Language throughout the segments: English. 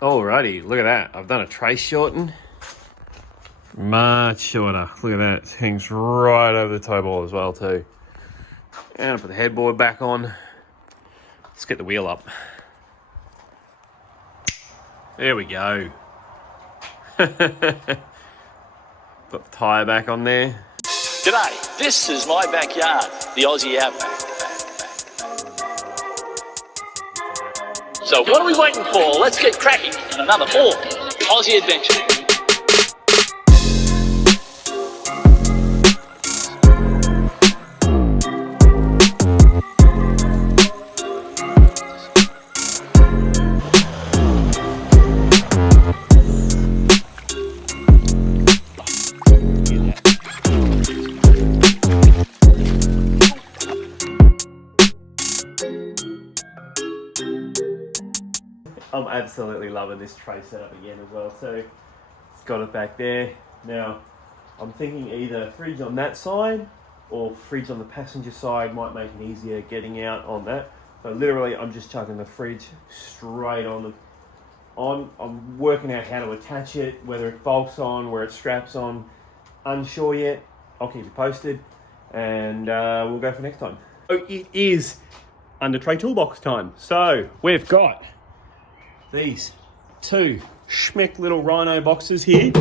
Alrighty, look at that. I've done a tray shorten. Much shorter. Look at that. It hangs right over the toe ball as well too. And I put the headboard back on. Let's get the wheel up. There we go. Got the tyre back on there. G'day, this is my backyard, the Aussie Outback. So what are we waiting for? Let's get cracking on another Aussie adventure. I'm absolutely loving this tray setup again as well too. It's got it back there. Now, I'm thinking either fridge on that side or fridge on the passenger side might make it easier getting out on that. So literally, I'm just chucking the fridge straight on. I'm working out how to attach it, whether it bolts on, where it straps on. Unsure yet. I'll keep you posted, and we'll go for next time. Oh, it is under tray toolbox time. So we've got these two schmeck little Rhino boxes here.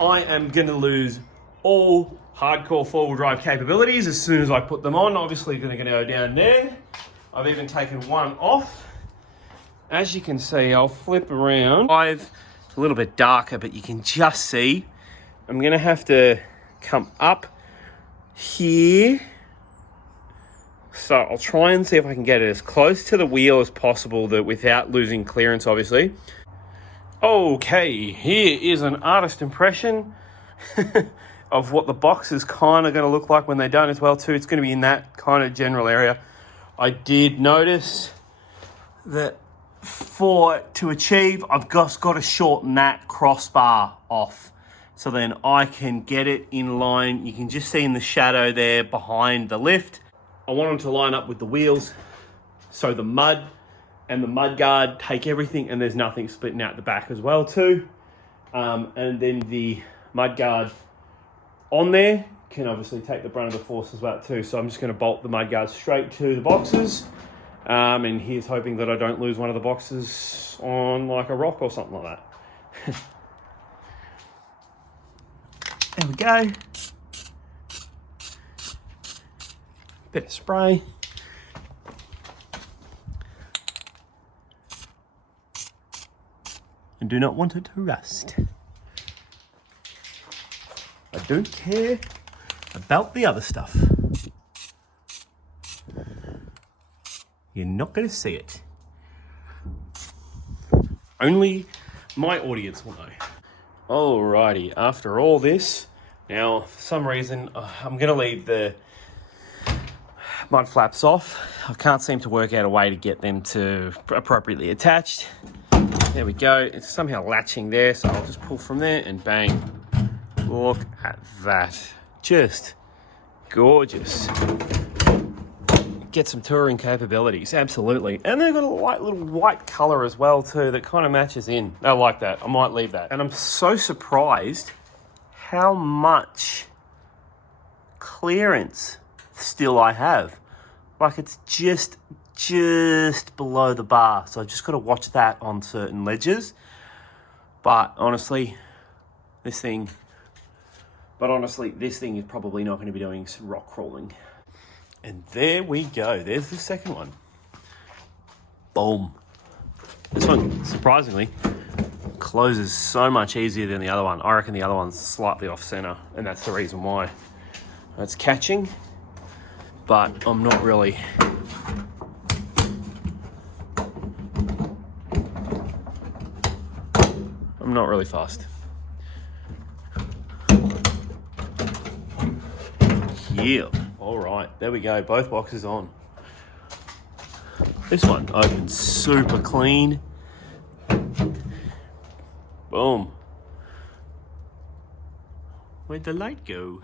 I am going to lose all hardcore four-wheel drive capabilities as soon as I put them on. Obviously going to go down there. I've even taken one off. As you can see, I'll flip around. It's a little bit darker, but you can just see. I'm going to have to come up here. So I'll try and see if I can get it as close to the wheel as possible without losing clearance, obviously. Okay, here is an artist impression of what the box is kind of going to look like when they're done as well too. It's going to be in that kind of general area. I did notice that to achieve, I've just got to shorten that crossbar off. So then I can get it in line. You can just see in the shadow there behind the lift. I want them to line up with the wheels, so the mud and the mud guard take everything, and there's nothing splitting out the back as well too. And then the mud guard on there can obviously take the brunt of the force as well too. So I'm just going to bolt the mud guard straight to the boxes, and here's hoping that I don't lose one of the boxes on like a rock or something like that. There we go. Bit of spray. And do not want it to rust. I don't care about the other stuff. You're not going to see it. Only my audience will know. Alrighty, after all this, now for some reason I'm going to leave the mud flaps off. I can't seem to work out a way to get them to appropriately attached. There we go. It's somehow latching there, so I'll just pull from there and bang. Look at that. Just gorgeous. Get some touring capabilities, absolutely. And they've got a light little white colour as well too that kind of matches in. I like that. I might leave that. And I'm so surprised how much clearance still I have. Like it's just below the bar, so I just got to watch that on certain ledges. But honestly, this thing is probably not going to be doing some rock crawling. And there we go. There's the second one. Boom. This one, surprisingly, closes so much easier than the other one. I reckon the other one's slightly off center, and that's the reason why. It's catching, but I'm not really fast. Yeah. All right, there we go. Both boxes on. This one opens super clean. Boom. Where'd the light go?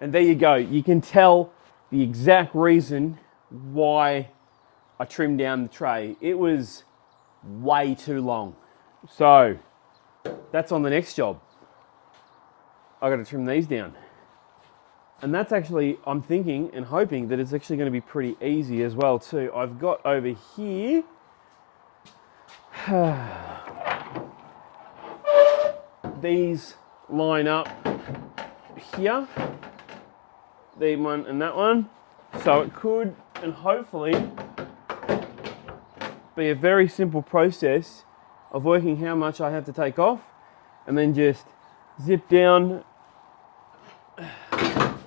And there you go. You can tell the exact reason why I trimmed down the tray. It was way too long. So that's on the next job. I got to trim these down. And that's actually, I'm thinking and hoping that it's actually going to be pretty easy as well too. I've got over here, these line up here, the one and that one. So it could, and hopefully, be a very simple process of working how much I have to take off and then just zip down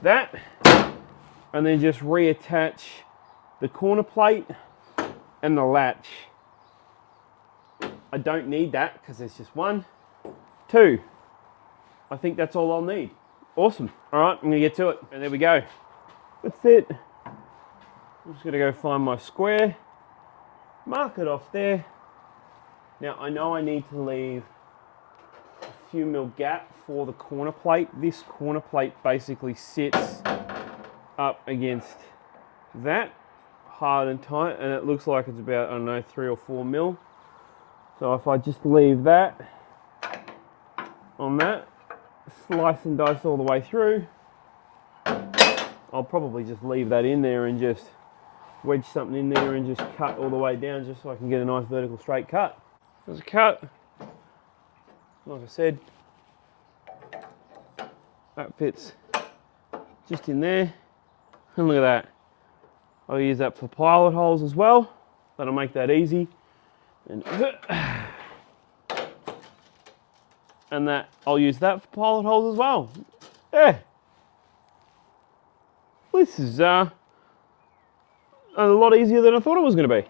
that and then just reattach the corner plate and the latch. I don't need that because there's just 1, 2. I think that's all I'll need. Awesome. All right, I'm gonna get to it. And there we go. That's it. I'm just gonna go find my square, mark it off there. Now I know I need to leave a few mil gap for the corner plate. This corner plate basically sits up against that, hard and tight, and it looks like it's about, I don't know, 3 or 4 mil. So if I just leave that on that, slice and dice all the way through, I'll probably just leave that in there and just wedge something in there and just cut all the way down just so I can get a nice vertical straight cut. There's a cut. Like I said, that fits just in there. And look at that. I'll use that for pilot holes as well. That'll make that easy. And that I'll use that for pilot holes as well. Yeah. This is a lot easier than I thought it was going to be.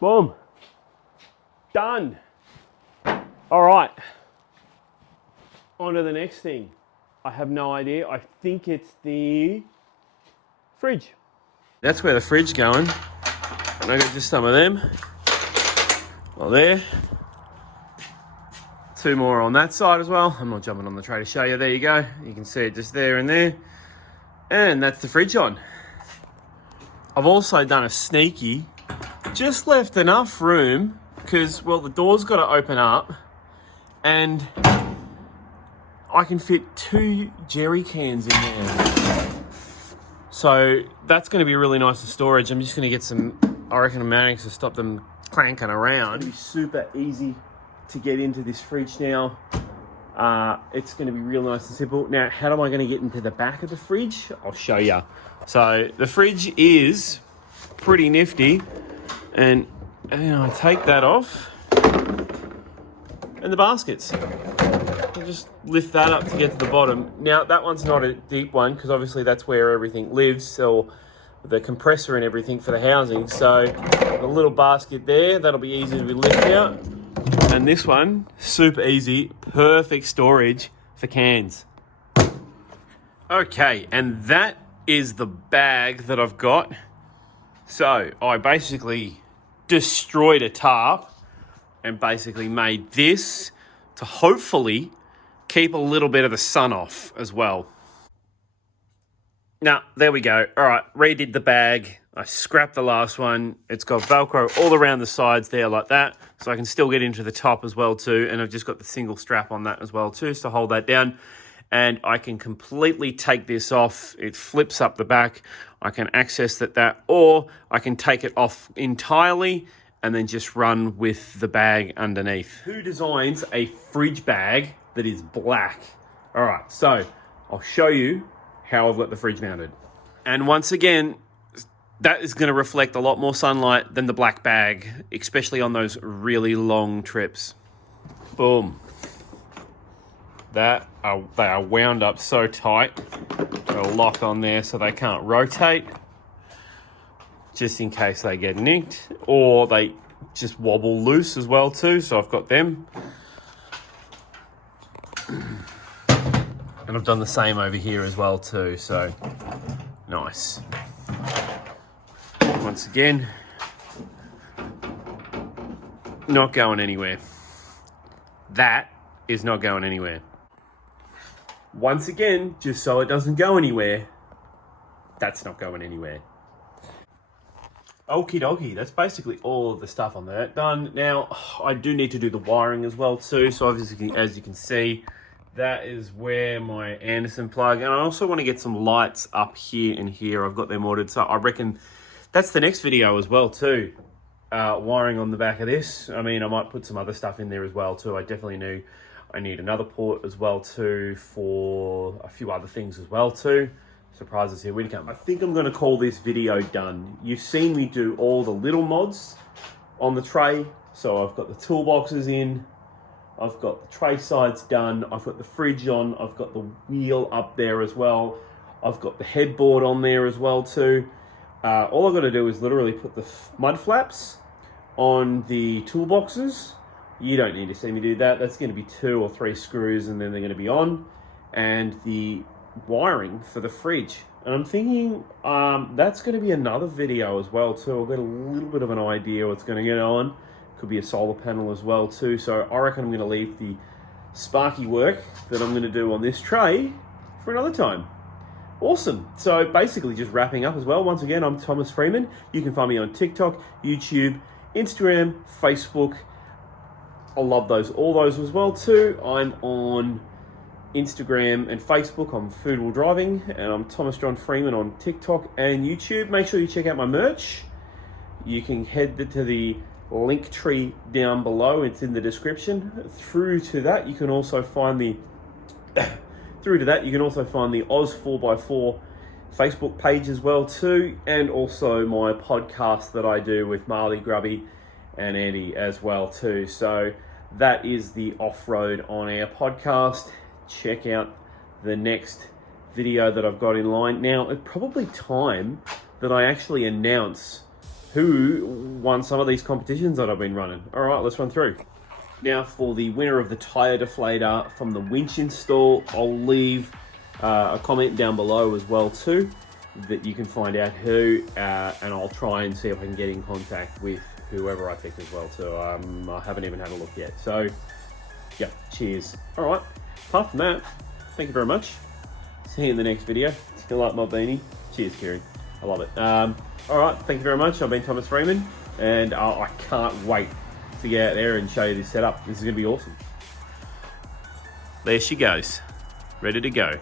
Boom. Done. All right. On to the next thing. I have no idea. I think it's the fridge. That's where the fridge going. And I got just some of them. Well, there. 2 more on that side as well. I'm not jumping on the tray to show you. There you go. You can see it just there and there. And that's the fridge on. I've also done a sneaky. Just left enough room because, well, the door's got to open up and I can fit 2 jerry cans in there. So that's going to be really nice for storage. I'm just going to get some, I reckon, magnets to stop them clanking around. It's going to be super easy to get into this fridge now. It's going to be real nice and simple. Now, how am I going to get into the back of the fridge? I'll show you. So the fridge is pretty nifty. And I take that off. And the baskets. I'll just lift that up to get to the bottom. Now, that one's not a deep one because obviously that's where everything lives, or the compressor and everything for the housing. So the little basket there, that'll be easy to lift out. And this one, super easy, perfect storage for cans. Okay, and that is the bag that I've got. So I basically destroyed a tarp and basically made this to hopefully keep a little bit of the sun off as well. Now, there we go. All right, redid the bag. I scrapped the last one. It's got Velcro all around the sides there like that, so I can still get into the top as well too. And I've just got the single strap on that as well too, so hold that down. And I can completely take this off. It flips up the back. I can access that, or I can take it off entirely and then just run with the bag underneath. Who designs a fridge bag that is black? All right, so I'll show you how I've got the fridge mounted. And once again, that is going to reflect a lot more sunlight than the black bag, especially on those really long trips. Boom. They are wound up so tight. They're locked on there so they can't rotate, just in case they get nicked, or they just wobble loose as well too. So I've got them. And I've done the same over here as well too, so nice. Once again, not going anywhere. That is not going anywhere. Once again, just so it doesn't go anywhere, that's not going anywhere. Okie dokie, that's basically all of the stuff on that done. Now, I do need to do the wiring as well too, so obviously, as you can see, that is where my Anderson plug, and I also want to get some lights up here and here. I've got them ordered, so I reckon that's the next video as well too. Wiring on the back of this. I mean, I might put some other stuff in there as well too. I definitely knew I need another port as well too for a few other things as well too. Surprises here, we come. I think I'm going to call this video done. You've seen me do all the little mods on the tray. So I've got the toolboxes in, I've got the tray sides done, I've got the fridge on, I've got the wheel up there as well, I've got the headboard on there as well too. All I've got to do is literally put the mud flaps on the toolboxes. You don't need to see me do that. That's going to be 2 or 3 screws and then they're going to be on. And the wiring for the fridge, and I'm thinking that's going to be another video as well too. I've got a little bit of an idea what's going to get on. Could be a solar panel as well too, so I reckon I'm going to leave the sparky work that I'm going to do on this tray for another time. Awesome. So basically just wrapping up as well, once again, I'm Thomas Freeman. You can find me on TikTok, YouTube, Instagram, Facebook. I love those, all those as well too. I'm on Instagram and Facebook. I'm Food While Driving, and I'm Thomas John Freeman on TikTok and YouTube. Make sure you check out my merch. You can head to the link tree down below. It's in the description. Through to that, you can also find the Oz 4x4 Facebook page as well too, and also my podcast that I do with Marley, Grubby, and Andy as well too. So that is the Off-Road On Air podcast. Check out the next video that I've got in line. Now, it's probably time that I actually announce who won some of these competitions that I've been running. All right, let's run through. Now, for the winner of the tire deflator from the winch install, I'll leave a comment down below as well too, that you can find out who, and I'll try and see if I can get in contact with whoever I pick as well too. I haven't even had a look yet. So, yeah, cheers. All right. Apart from that, thank you very much. See you in the next video. Still like my beanie. Cheers, Kieran. I love it. All right, thank you very much. I've been Thomas Freeman, and I can't wait to get out there and show you this setup. This is going to be awesome. There she goes. Ready to go.